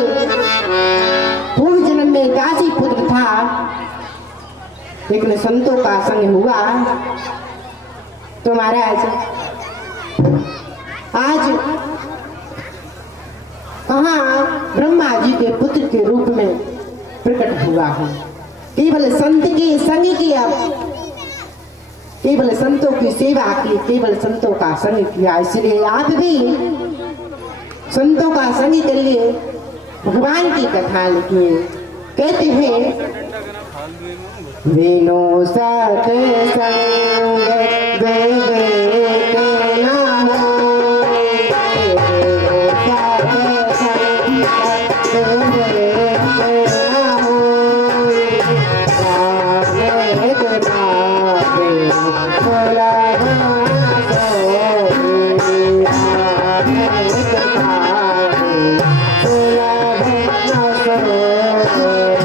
पूर्व जन्म में दासी पुत्र था, लेकिन संतों का संग हुआ तो महाराज आज कहाँ ब्रह्मा जी के पुत्र के रूप में प्रकट हुआ हूँ। केवल संत के संग किया, केवल संतों की सेवा की, केवल संतों का संग किया। इसलिए आप भी संतों का संग करिए, भगवान की कथा लिखिए। कहते हैं विनो सत्संग विवेक न होय, विनो सत्संग विवेक न होय, रामेक नामे सुलभ न सोई, रामेक नामे सुलभ न सोई।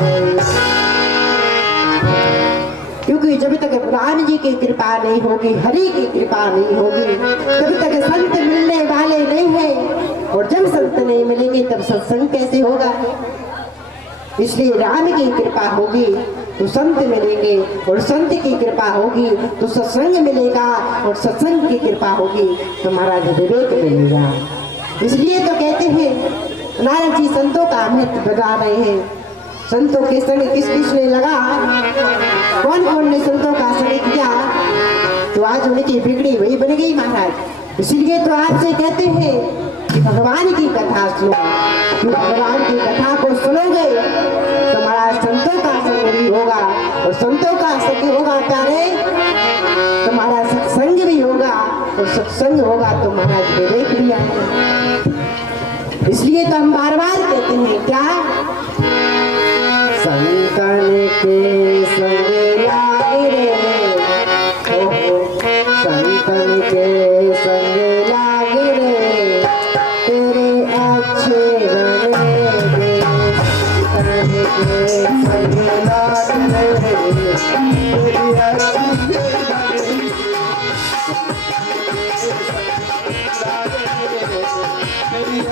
क्योंकि जब तक राम जी की कृपा नहीं होगी, हरि की कृपा नहीं होगी, तब तक संत मिलने वाले नहीं हैं। और जब संत नहीं मिलेंगे तब सत्संग कैसे होगा। इसलिए राम की कृपा होगी तो संत मिलेंगे, और संत की कृपा होगी तो सत्संग मिलेगा, और सत्संग की कृपा होगी तो महाराज विवेक मिलेगा। इसलिए तो कहते हैं नारद जी संतों का महत्व बता रहे हैं। संतों के संग किस किसने लगा, कौन कौन ने संतों का संग किया, तो आज उनकी बिगड़ी वही बन गई महाराज। इसलिए तो आपसे कहते हैं कि भगवान की कथा सुनो। तो भगवान की कथा को सुनोगे तो महाराज संतों का संग भी होगा, और संतों का संग होगा प्यारे तो महाराज सत्संग भी होगा, और सत्संग होगा तो महाराज विवेक भी आएगा। इसलिए तो हम बार बार कहते हैं क्या, संतन के संग लागे रे, ओ संतन के संग लागे रे, तेरे अच्छे बनेंगे। संतन के संग लागे रे, तेरे अच्छे बनेंगे।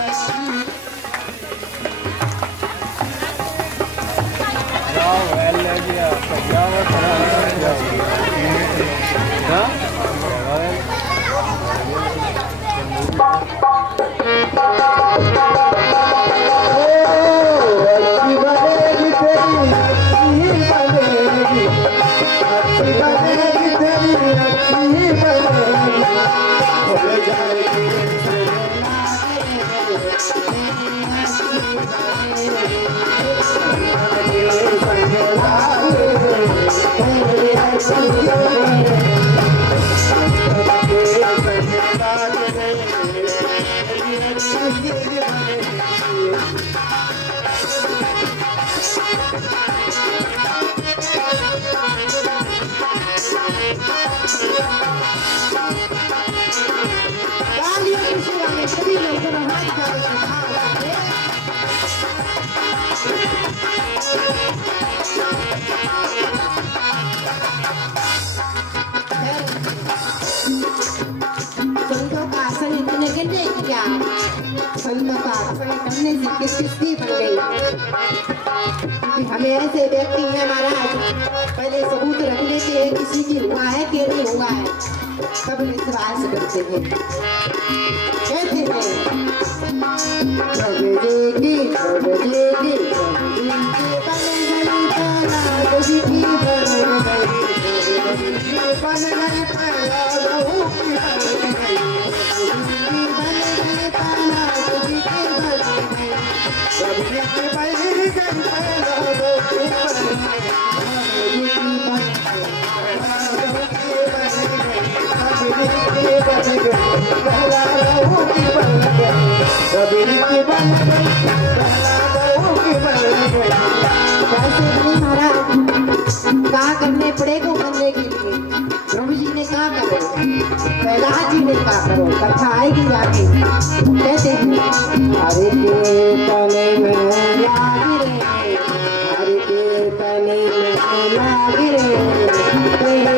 करने से किसकी बन गई। हमें ऐसे व्यक्ति हैं महाराज, पहले सबूत रख लेते हैं किसी की हुआ है कि नहीं हुआ है, तब विश्वास करते हैं। कहते हैं कहा करने पड़ेगा करने के लिए। प्रभु जी ने कहा करो, कैलाश जी ने कहा करो, कथा आएगी जाके। कहते हैं हरे के तने में लाग रे, हरे के तने में लाग रे, तेरे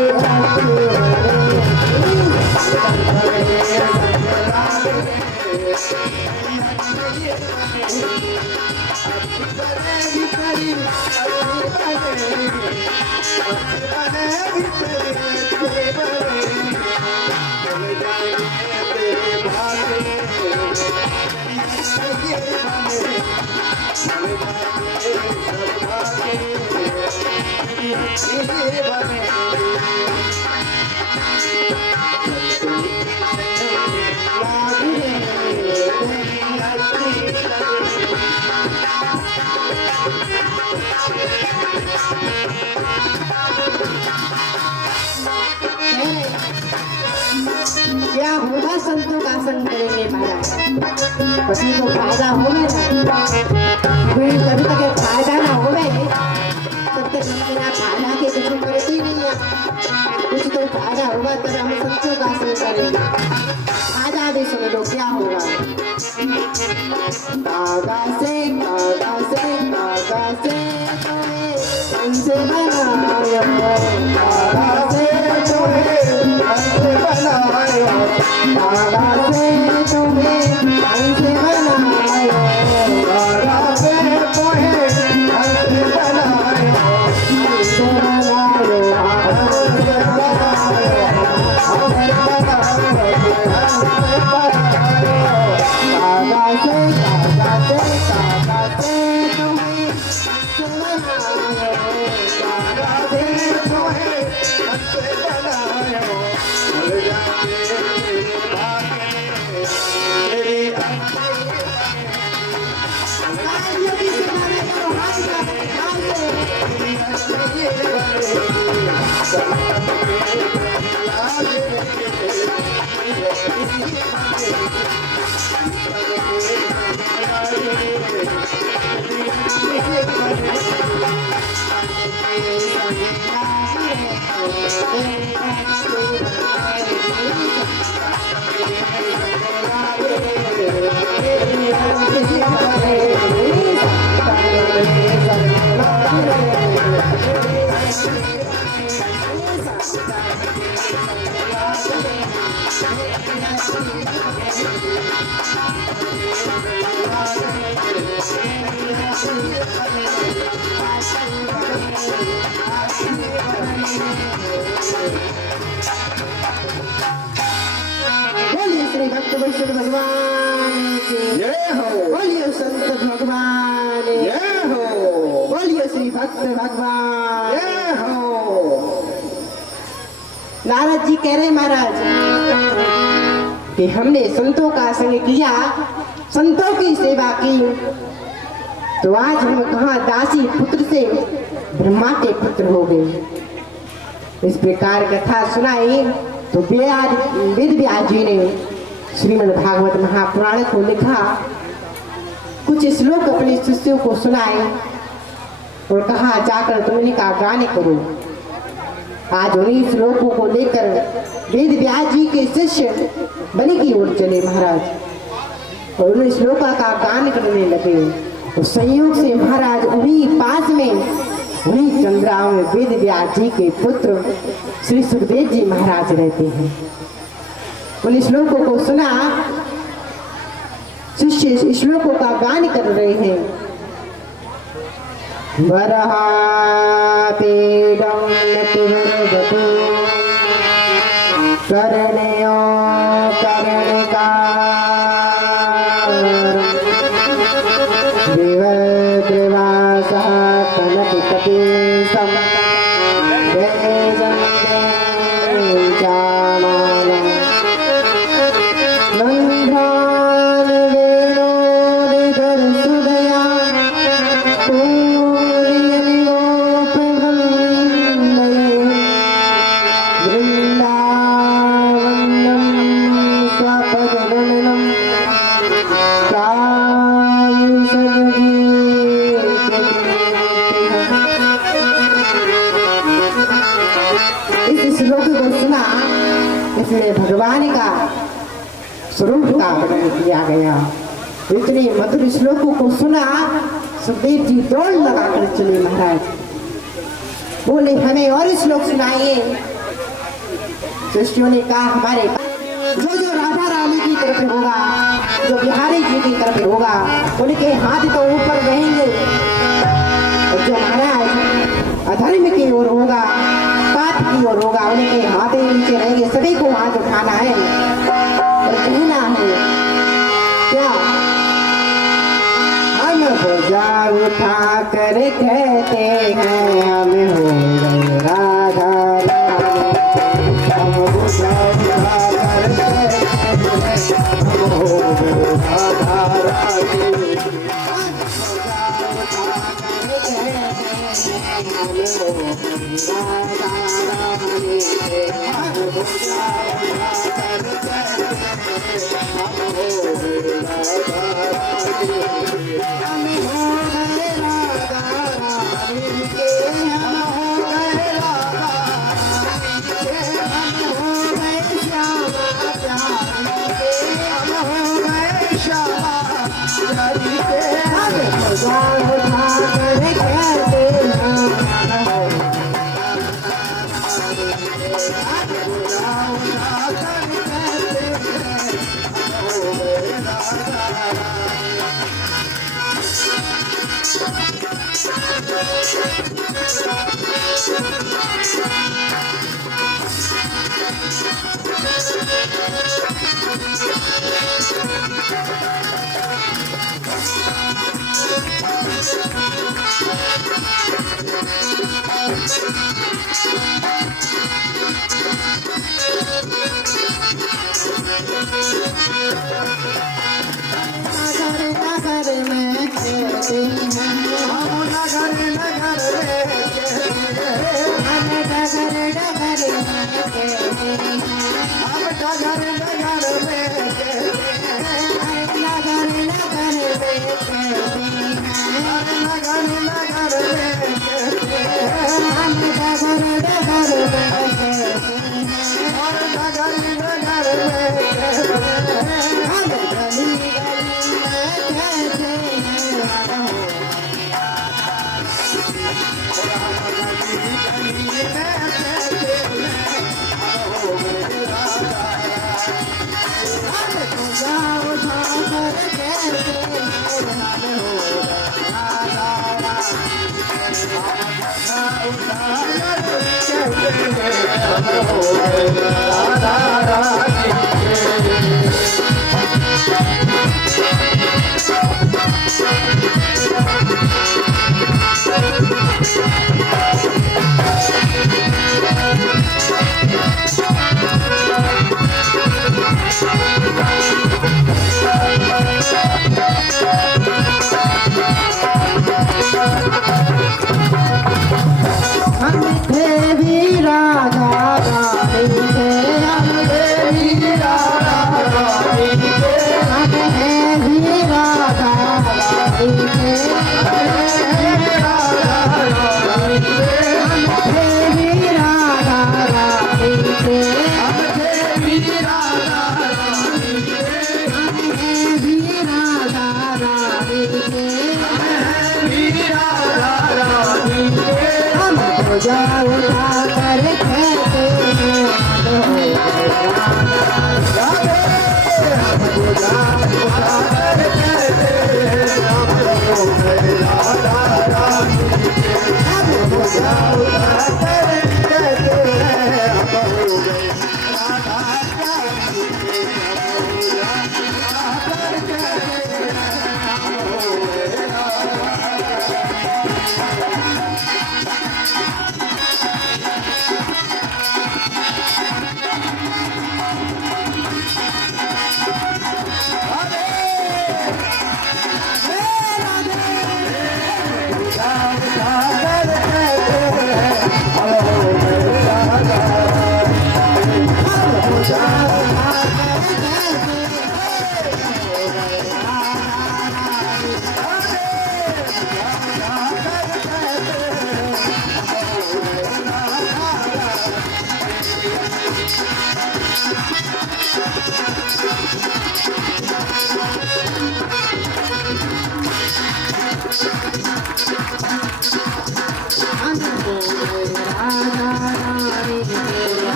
क्या होगा संतों का संग करेंगे महाराज, पति को फायदा होगा ना। कोई कभी तक फायदा ना होगा तब तक हम बिना फायदा के कुछ करते ही नहीं है। कुछ तो फायदा होगा तब हम संतों का संग करेंगे। फायदा भी सुन लो क्या होगा। कागा से कागा से कागा से संग बनाया दादा से तुम्हें हंस बनायो दादा से तुम्हें हंस बनायो हंस बनायो बोलिए श्री भक्त वैष्णव भगवान की जय हो बोलिए संत भगवान जय हो बोलिए श्री भक्त भगवान जय हो नारद जी कह रहे महाराज कि हमने संतों का संग किया, संतों की सेवा की, तो आज हम कहाँ दासी पुत्र से ब्रह्मा के पुत्र हो गए। इस प्रकार कथा सुनाई तो वेद व्यास जी ने श्रीमद् भागवत महापुराण को लिखा, कुछ श्लोक अपने शिष्यों को सुनाए और कहा जाकर तुम इनका गान करो। आज उन्हीं श्लोकों को लेकर वेद व्यास जी के शिष्य बनी की ओर चले महाराज और उन श्लोका का गान करने लगे। और संयोग से महाराज उन्हीं पास में उन्हीं चंद्राओं में वेद व्यास जी के पुत्र श्री सुखदेव जी महाराज रहते हैं। उन श्लोकों को सुना, शिष्य श्लोकों का गान कर रहे हैं। वरहाते करण्यो कर्णकार देवद्रिवासः कनति कपीसं वेजन्ते जामानं नन्दान् वेणोदिधरसुदया इसमें भगवान का स्वरूप का वर्णन किया गया। इतने मधुर श्लोकों को सुना, सुखदेव जी दौड़ लगाकर चले महाराज, बोले हमें और श्लोक सुनाइए। शिष्यों ने कहा हमारे जो जो राधा रानी की तरफ होगा, जो बिहारी जी की तरफ होगा, उनके हाथ तो ऊपर रहेंगे, और जो महाराज अधर्म की ओर होगा, पाप की ओर होगा, उनके हाथ ही नीचे रहेंगे। सभी को हाथ उठाना है और कहना है क्या, हम भुजा उठा कर कहते हैं हम हो गए राधा रानी। हम भुजा उठा कर कहते हैं हम हो गए राधा रानी। नगर में खेलते हैं हम नगर नगर में खेलते हैं हम डगर डगर में खेलते हैं हम नगर नगर में खेलते हैं नगर नगर में खेलते हैं हम नगर नगर में खेलते हैं हम डगर डगर में खेलते हैं हम नगर नगर में खेलते हैं हम गली गली में खेलते हैं उठा उठा कर खेलते हम देवी राधा रानी के हम देवी राधा रानी के हम देवी राधा रानी के हम देवी राधा रानी के हम देवी राधा रानी के हम देवी राधा रानी के हम देवी राधा रानी के हम पूजा उठा कर खेलते हैं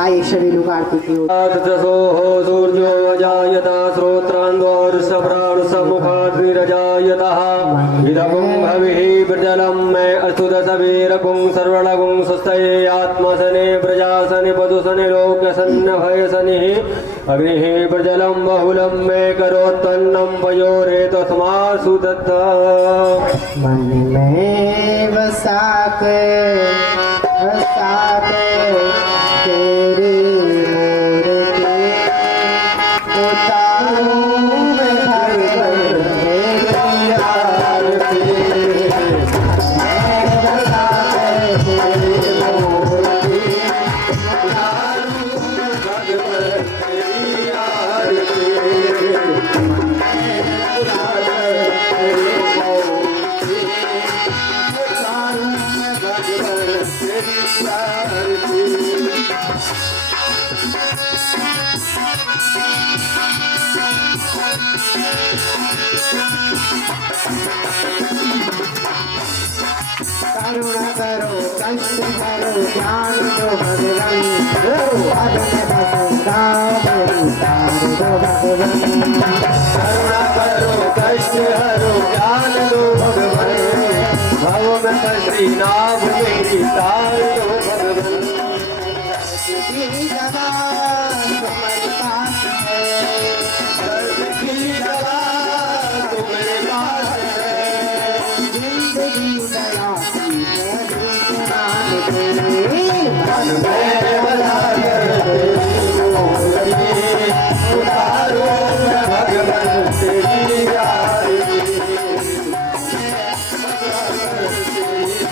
आइए सभी लोग आरती की ओर तत्सोः सूर्यो जायता श्रोत्रान्दोर्षप्राणसमुखाग्निरजायतः इदगुं भविः प्रजलं मे अस्तु दशवीरगुं सर्वणगुं स्वस्तये आत्मसने प्रजासने पदुसने लोक्यसन्नभयसनिः अग्निः प्रजलं बहुलं मे करोत्तन्नं पयोरे तस्मासु दत्ता मन में बसा तेरी मूर्ति उतारूं मैं हर पल मेरी आरती मैं बसा तेरी मूर्ति उतारूं मैं हर पल मेरी आरती मैं बसा तेरी मूर्ति उतारूं मैं हर पल कष्ट हरो ज्ञान दो भगवान पद में बसुधा मेरी तार दो भगवान करुणा करो कष्ट हरो ज्ञान दो भगवान भव में फंसी नाव मेरी तार दो भगवान की जगह तुम्हारे पास है दर्द की दवा तुम्हारे पास है जिंदगी दया की है दुकान तेरी मन में बला कर मूर्ति उतारो भगवान तेरी आरती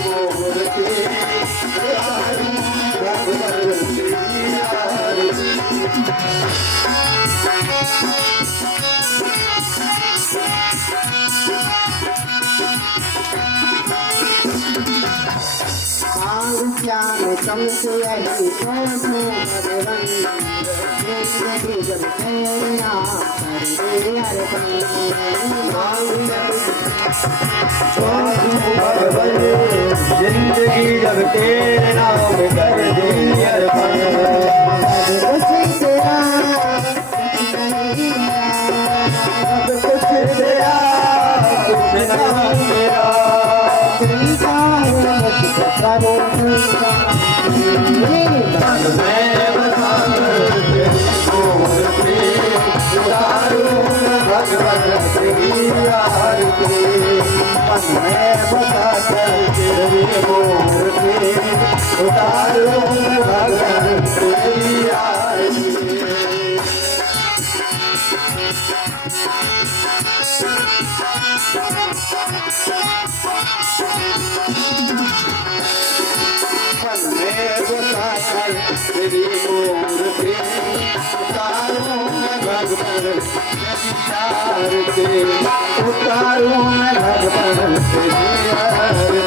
मूर्ति उतारो भगवान तेरी आरती मांग ज्ञान चमके यही प्रभु भगवान जिंदगी जब तेरा कर दे अर्पण मांग भगवान जिंदगी जब तेरे नाम कर दी अर्पण सब कुछ तेरा सब कुछ तेरा कुछ नहीं मेरा चिंता है मुझको करो मन में बसा कर तेरी मूर्ति उतारूं भगवान तेरी आरती मन में बसा कर तेरी मूर्ति उतारूं भगवान तेरी आरती मन में बसा कर तेरी मूर्ति उतारूं भगवान तेरी आरती उतारूं भगवान तेरी आरती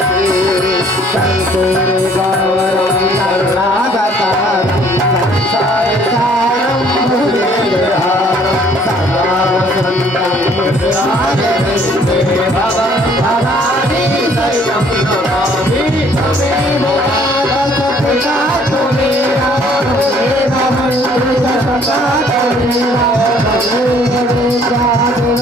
संतोर गौरम करुणावतारम संसार सारम भुजगहारम सदा वसंतम हृदय भवानी शरणं नमामि तमेव भारतपिता त्वमेव त्वमेव मन्त्रिः सदा त्वमेव तमेव विद्यादेवं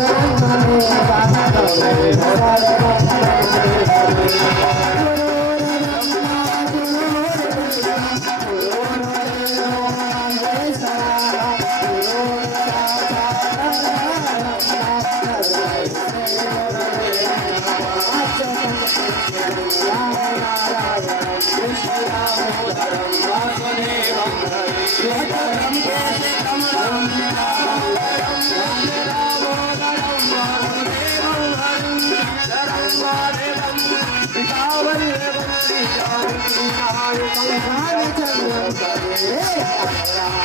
तमेव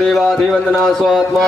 देवाधिवंदना स्वात्मा